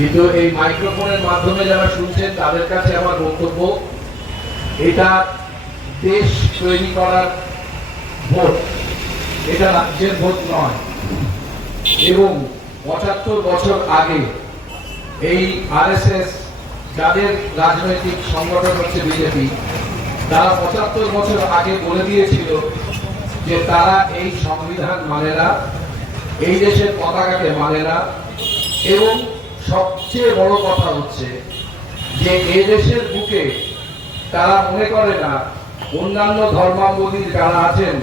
কিন্তু এই মাইক্রোফোনের মাধ্যমে যারা শুনছেন, তাদের কাছে আমার বক্তব্য, এটা দেশ তৈরি করার ভোট, এটা রাজ্যের ভোট নয়। এবং পঁচাত্তর বছর আগে এই আরএসএস যাদের রাজনৈতিক সংগঠন হচ্ছে বিজেপি, তারা পঁচাত্তর বছর আগে বলে দিয়েছিল যে তারা এই সংবিধান মানে না এই দেশের পতাকাকে মানে না এবং সবচেয়ে বড় কথা হচ্ছে যে এ দেশের বুকে তারা মনে করে না, অন্যান্য ধর্মাবলীর যারা আছেন,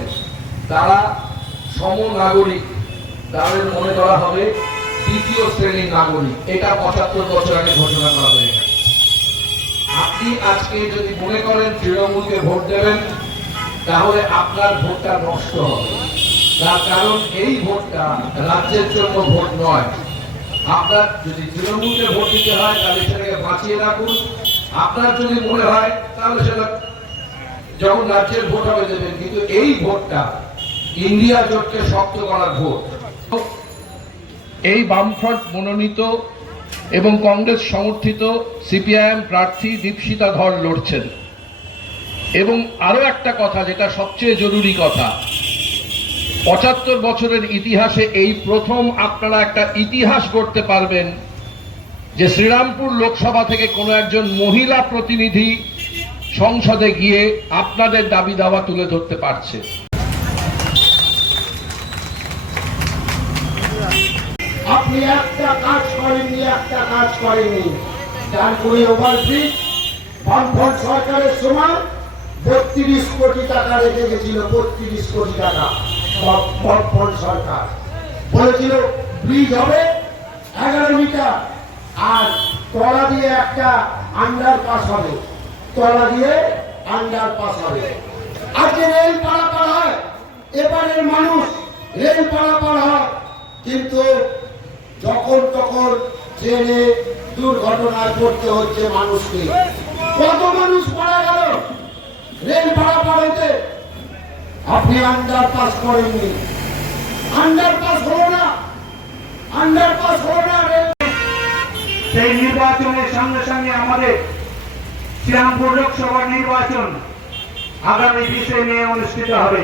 তারা সমনাগরিক। তাদের মনে করা হবে দ্বিতীয় শ্রেণির নাগরিক। এটা পঁচাত্তর বছর আগে ঘোষণা করা হয়ে গেছে আপনি আজকে যদি মনে করেন তৃণমূলকে ভোট দেবেন, তাহলে আপনার ভোটটা নষ্ট হবে। তার কারণ এই ভোটটা রাজ্যের জন্য ভোট নয়। আপনার যদি তৃণমূলকে ভোট দিতে হয়, তাহলে সেটাকে বাঁচিয়ে রাখুন। আপনার যদি মনে হয়, তাহলে সেটা যখন রাজ্যের ভোট হবে দেবেন। কিন্তু এই ভোটটা ইন্ডিয়া জোটকে শক্ত করার ভোট। এই বামফ্রন্ট মনোনীত এবং কংগ্রেস সমর্থিত সিপিআইএম প্রার্থী দীপশিতা ধর লড়ছেন। এবং আরও একটা কথা যেটা সবচেয়ে জরুরি কথা পঁচাত্তর বছরের ইতিহাসে এই প্রথম আপনারা একটা ইতিহাস করতে পারবেন যে শ্রীরামপুর লোকসভা থেকে কোনো একজন মহিলা প্রতিনিধি সংসদে গিয়ে আপনাদের দাবি দাওয়া তুলে ধরতে পারছে। আপনি একটা কাজ করেননি, একটা কাজ করেননি। ডানকুড়ি ওভারব্রিজ, বামফ্রন্ট সরকারের সময় বত্রিশ কোটি টাকা রেখে গেছিল, বত্রিশ কোটি টাকা। সরকার। বলেছিল ব্রিজ হবে এগারো মিটার, আর তলা দিয়ে একটা আন্ডার পাস হবে। তলা দিয়ে আন্ডার পাস হবে। আজকে রেল পারাপার হয়, এবারের মানুষ রেল পারাপার হয়। কিন্তু যখন তখন ট্রেনে দুর্ঘটনায় পড়তে হচ্ছে মানুষকে। কত মানুষ মারা গেল? রেল পারাপার হইতে আপনি আন্ডার পাস করেননি। আন্ডার পাস হলো না। আন্ডার পাস হলো না সেই নির্বাচনের সঙ্গে সঙ্গে আমাদের শ্রীরামপুর লোকসভা নির্বাচন আগামী বিশে মে অনুষ্ঠিত হবে।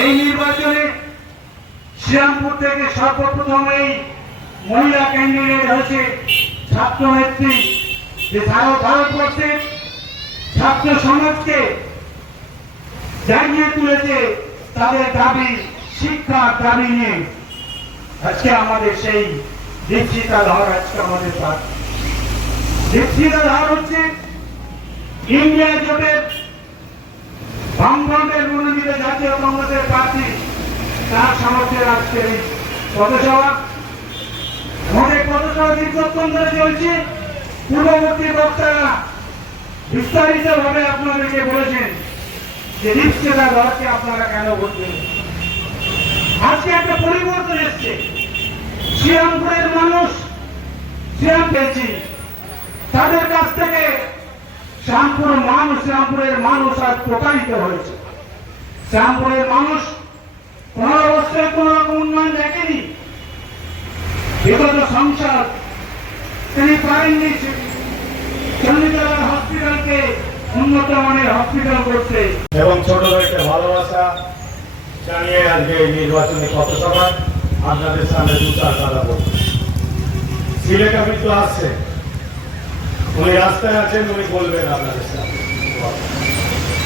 এই নির্বাচনে শ্রীরামপুর থেকে সর্বপ্রথম এই মহিলা ক্যান্ডিডেট হয়েছে ছাত্র নেত্রী যে সারা ভারতবর্ষের ছাত্র সমাজকে জাগিয়ে তুলেছে তাদের দাবি, শিক্ষার দাবি নিয়ে। আজকে আমাদের সেই দীক্ষিতা ধর আজকে আমাদের পাশ দীক্ষিতা ধর হচ্ছে ইন্ডিয়া জোটের বামফ্রন্টের মনোনীত জাতীয় কংগ্রেসের প্রার্থী। তার সমর্থের আজকের এই পদসভা আমাদের পদসভা দীর্ঘক্ষণ ধরে চলছে। পূর্ববর্তী বক্তারা বিস্তারিত ভাবে আপনাদেরকে বলেছেন। আজকে একটা পরিবর্তন এসছে। শ্রীরামপুরের মানুষ শ্রীরাম তাদের কাছ থেকে শ্যামপুর মানুষ শ্যামপুরের মানুষ আজ প্রতারিত হয়েছে। শ্যামপুরের মানুষ কোন অবস্থায় কোন রকম উন্নয়ন দেখেনি। বিগত সংসদ তিনি পারেননি উন্নত মানের হসপিটাল করতে এবং ছোট ভাইকে ভালোবাসা জানিয়ে আজকে এই নির্বাচনী পথসভা আপনাদের সামনে দু চার কথা বলব সিলেট কিন্তু আসছে উনি রাস্তায় আছেন উনি বলবেন আপনাদের সামনে।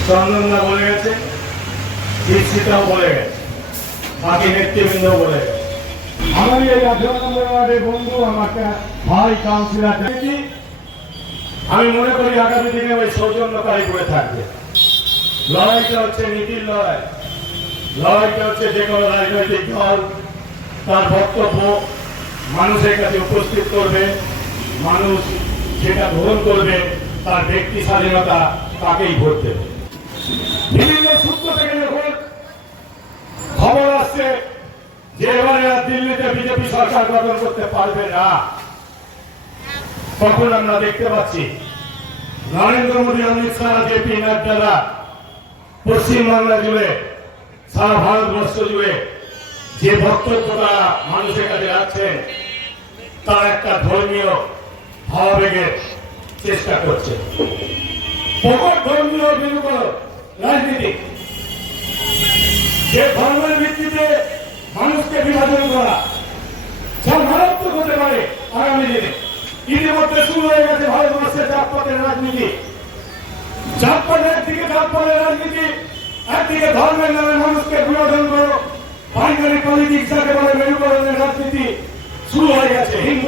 চন্দনদা বলে গেছে দীক্ষিতাও বলে গেছে বাকি নেতৃবৃন্দ বলে গেছে। আমার এই বন্ধু আমাকে ভাই কাউন্সিলর দেখি। আমি মনে করি আগামী দিনে ওই সৌজন্যতাই করে থাকবে। লড়াইটা হচ্ছে নীতির লড়াই। লড়াইটা হচ্ছে যে কোনো রাজনৈতিক দল, তার বক্তব্য মানুষের কাছে উপস্থিত করবে। মানুষ সেটা গ্রহণ করবে, তার ব্যক্তি স্বাধীনতা তাকেই ভোট দেবে। বিভিন্ন সূত্র থেকে যখন খবর আসছে যে এবারে দিল্লিতে বিজেপি সরকার গঠন করতে পারবে না। তখন আমরা দেখতে পাচ্ছি? নরেন্দ্র মোদী, অমিত শাহ, জেপি নাড্ডারা পশ্চিমবাংলা জুড়ে, সারা ভারতবর্ষ জুড়ে যে বক্তব্য মানুষের কাছে রাখছেন, তার একটা ধর্মীয় ভাবাবেগের চেষ্টা করছে প্রকট ধর্মীয় বিরুদ্ধ রাজনীতি। যে ধর্মের ভিত্তিতে মানুষকে বিভাজন করা সব মারাত্মক হতে পারে আগামী দিনে। ইতিমধ্যে শুরু হয়ে গেছে ভারতবর্ষের জাতপাতের রাজনীতি। জাতপাতের একদিকে জাতপাতের রাজনীতি, একদিকে ধর্মের নামে মানুষকে বিনোদন করো বাইনারি পলিটিক্স যাকে বলে মেরুকরণের রাজনীতি, শুরু হয়ে গেছে। হিন্দু